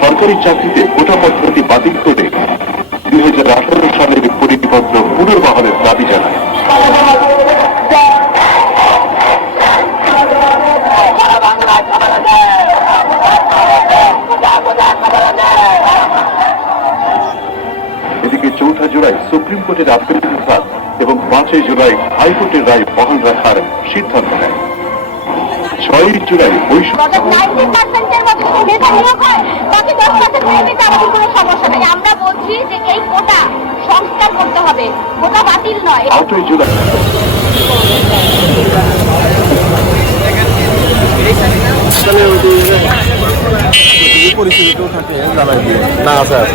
সরকারি চাকরিতে কোটা পদ্ধতি বাতিল করে দুই হাজার আঠারো সালের পরিপত্র পুনর্বহালের দাবি জানায়। এদিকে চৌঠা জুলাই সুপ্রিম কোর্টের আপিল বিভাগ এবং পাঁচই জুলাই হাইকোর্টের রায় বহাল রাখার সিদ্ধান্ত নেয়। ছয়ই জুলাই বৈষম্য আটই জুলাই পরিস্থিতিও থাকে জানাই দিয়ে না স্যার